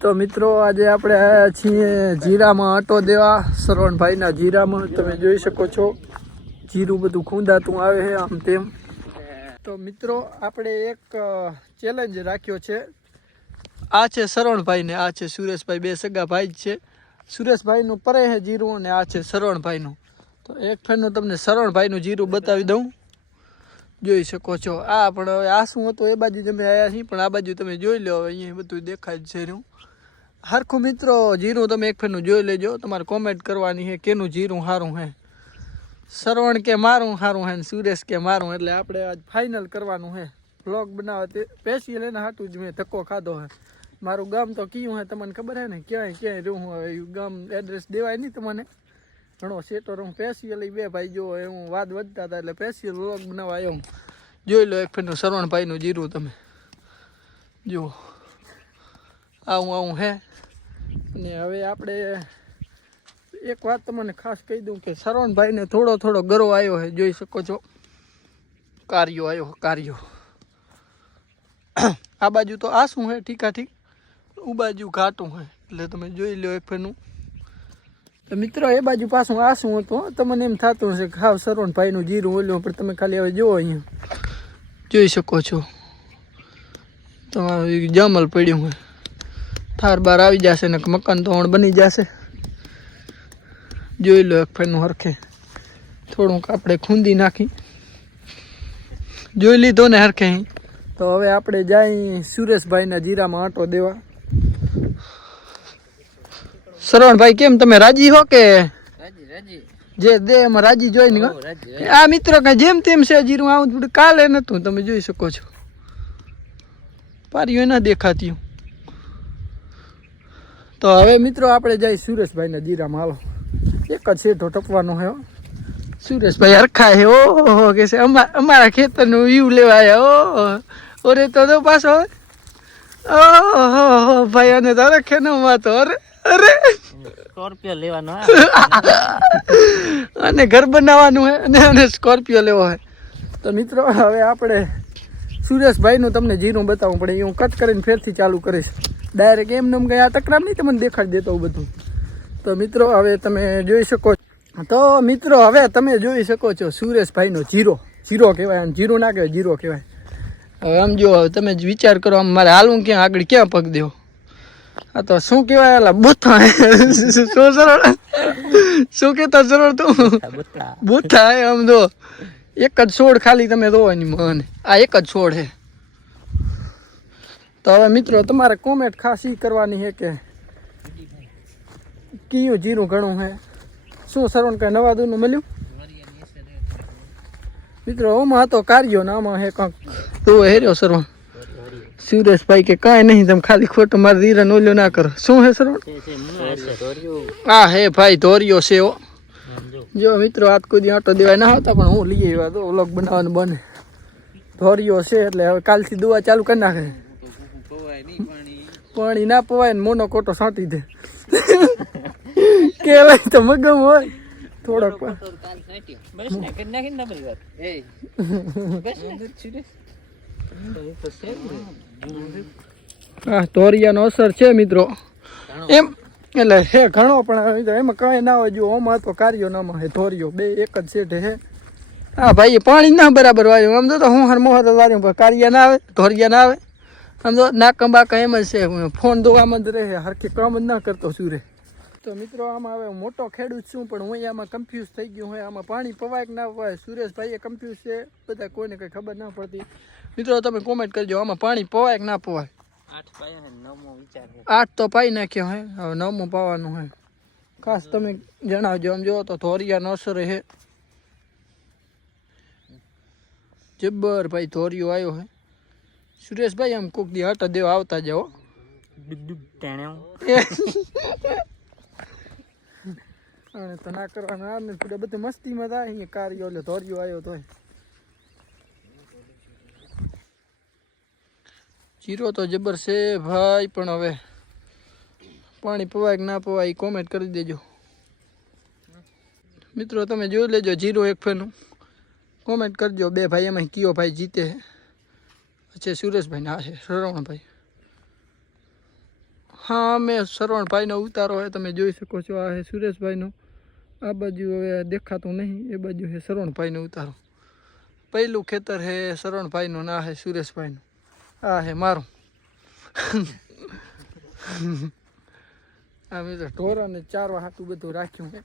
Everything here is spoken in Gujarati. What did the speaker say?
તો મિત્રો, આજે આપણે આવ્યા છીએ જીરામાં આટો દેવા. શ્રવણભાઈના જીરામાં, તમે જોઈ શકો છો. જીરું બધું ખૂંદાતું આવે છે, આમ તેમ. તો મિત્રો, આપણે એક ચેલેન્જ રાખ્યો છે. આ છે શ્રવણભાઈ ને આ છે સુરેશભાઈ, બે સગા ભાઈ જ છે. સુરેશભાઈનું પરે છે જીરું અને આ છે શ્રવણભાઈનું. તો એક ફેરનું તમને શ્રવણભાઈનું જીરું બતાવી દઉં. જોઈ શકો છો. આ પણ હવે આ શું હતું? એ બાજુ તમે આવ્યા છીએ, પણ આ બાજુ તમે જોઈ લો. હવે અહીંયા બધું દેખાય છે રહ્યું. હરખું મિત્રો, જીરું તમે એક ફેરનું જોઈ લેજો. તમારે કોમેન્ટ કરવાની છે કેનું જીરું સારું હે? શ્રવણ કે મારું સારું હે ને સુરેશ કે મારું? એટલે આપણે આજ ફાઇનલ કરવાનું છે બ્લોગ બનાવવા તે પેશી લઈને હાટું જ મેં ધક્કો ખાધો હે. મારું ગામ તો કયું હે, તમને ખબર હે ને? ક્યાંય ક્યાંય રહું હવે. ગામ એડ્રેસ દેવાય નહીં તમને. ઘણો સેટો હું પેશિયલી બે ભાઈ જો હું વાત વધતા હતા એટલે પેશિયલ વ્લોગ બનાવવા આવ્યો હું. જોઈ લો એક ફેરનું શ્રવણભાઈનું જીરું તમે. જુઓ આવું આવું હે. અને હવે આપણે એક વાત તમને ખાસ કહી દઉં કે શ્રવણભાઈને થોડો થોડો ગરો આવ્યો છે જોઈ શકો છો. કાર્યો આવ્યો, કાર્યો. આ બાજુ તો આ શું હે ઠીકા ઠીક ઉ બાજુ ઘાટું હે. એટલે તમે જોઈ લો એક ફેરનું. તો મિત્રો, એ બાજુ પાછું આ શું હતું? તમને એમ થતું હશે કે હાવ શ્રવણભાઈનું જીરું ઓલ્યું, પણ તમે ખાલી હવે જુઓ અહીંયા. જોઈ શકો છો. તમારું જમલ પડ્યું હોય. થાર બાર આવી જશે ને મકાન હમણાં બની જશે. જોઈ લો એક ફેરનું હરખે. થોડુંક આપણે ખૂંદી નાખી. જોઈ લીધો ને હરખે. તો હવે આપણે જાય સુરેશભાઈના જીરામાં આંટો દેવા. શ્રવણભાઈ કેમ તમે રાજી હો કે જે દે એમાં રાજી જોઈ ને આ મિત્રો કઈ જેમ તેમ છે જીરું આવું થોડું કાલે નતું તમે જોઈ શકો છો. પારીઓ ના દેખાતી તો હવે મિત્રો આપણે જાય સુરેશભાઈના જીરામાં હાલો. એક જ શેઠો ટપવાનો હે. સુરેશભાઈ હરખા હે ઓહો કે છે અમારા અમારા ખેતરનું વ્યૂ લેવા આવ્યા ઓહો. ઓરે તો તો પાછો ઓહો ભાઈ અને તારે ખેનો તો અરે. અરે! સ્કોર્પિયો લેવાનો અને ઘર બનાવવાનું હે અને અને સ્કોર્પિયો લેવો હે. તો મિત્રો હવે આપણે સુરેશભાઈનું તમને જીરું બતાવવું પડે. એ હું કટ કરીને ફેરથી ચાલુ કરીશ. ડાયરેક્ટ એમ નમ આ તકરાર નહીં તમને દેખાડી દેતો હું બધું. તો મિત્રો હવે તમે જોઈ શકો છો. તો મિત્રો હવે તમે જોઈ શકો છો સુરેશભાઈનો જીરો. જીરો કહેવાય આમ જીરો ના કહેવાય જીરો કહેવાય. હવે આમ જો તમે વિચાર કરો આમ મારે હાલવું ક્યાં? આગળ ક્યાં પગ દેવો? આ તો શું કહેવાય? અલા, બુથા શું સરળ શું કહેતા સરળ તું? બુથા હે આમ જો. એક જ છોડ ખાલી તમે દો એની મને. આ એક જ છોડ છે. તો હવે મિત્રો, તમારે કોમેન્ટ ખાસ ઈ કરવાની છે કે કયું જીરું ઘણું છે? શું સરવણ કઈ નવા દૂનું મળ્યું? મિત્રો ઓમાં હતો કાર્યો ને આમાં હે કંઈક. તું હેર્યો સરવણ સુરેશભાઈ કે કાંઈ નહીં તમે ખાલી ખોટું મારે ધીરે ઓલ્યો ના કરો. શું હે સરવણ? આ હે ભાઈ ધોરિયો છે ઓ જો મિત્રો આજ કોઈ આટો દેવાય ના હતા પણ હું લઈ આવ્યા તો વ્લોગ બનાવવાનું બને. ધોરિયો છે એટલે હવે કાલથી દુવા ચાલુ કરી નાખે. પાણી ના પવાય ને મોનો કોટો સાંટી દે. કેવાય તો મગમ હોય. થોડોક. બસ હા ધોરિયાનો અસર છે મિત્રો. એમ એટલે હે ઘણો પણ મિત્રો એમાં કાંઈ ના હોય જો ઓમાં તો કાર્યો નામાં હે ધોરિયો બે એક જ સેટ હે. હા ભાઈ પાણી ના બરાબર વાળ્યું. આમ તો હું હર મોહર વાળ્યું પણ કાર્ય ના આવે ધોરિયા ના આવે. આમ તો નાકમ બાકા એમ જ છે. ફોન દોવામાં જ રહે. હરખી કામ જ ના કરતો શું રે તો મિત્રો આમાં હવે મોટો ખેડૂત છું પણ હું આમાં કન્ફ્યુઝ થઈ ગયું હોય આમાં પાણી પવાય કે ના પવાય સુરેશભાઈએ કન્ફ્યુઝ છે. બધા કોઈને કંઈ ખબર ના પડતી. મિત્રો તમે કોમેન્ટ કરજો આમાં પાણી પવાય કે ના પવાય? આઠ તો પાઈ નાખ્યો હે હવે નવમું પાવાનું હે. ખાસ તમે જણાવજો આમ જો તો ધોરિયાનો અસર હે. જબ્બર ભાઈ ધોરિયો આવ્યો હે. સુરેશભાઈ આમ કોક દી હટા દેવા આવતા જાઓ. અને તો ના કરવાના ને થોડા બધું મસ્તીમાં થાય, અહીંયા કાર્યો એટલે ધોરિયો આવ્યો તોય. જીરો તો જબર છે ભાઈ, પણ હવે પાણી પવાય કે ના પવાય કોમેન્ટ કરી દેજો. મિત્રો, તમે જોઈ લેજો જીરો એક ફેનું. કોમેન્ટ કરજો, બે ભાઈ એમાં કયો ભાઈ જીતે છે. સુરેશભાઈ ના છે, શ્રવણભાઈ. હા, અમે સરવણભાઈનો ઉતારો હોય તમે જોઈ શકો છો, આ સુરેશભાઈનો. આ બાજુ હવે દેખાતું નહીં, એ બાજુ છે સરવણભાઈનો ઉતારો. પહેલું ખેતર છે સરવણભાઈનું ના હે સુરેશભાઈનું. આ છે મારું. આ મેં તો ઢોર અને ચારવા હાટું બધું રાખ્યું છે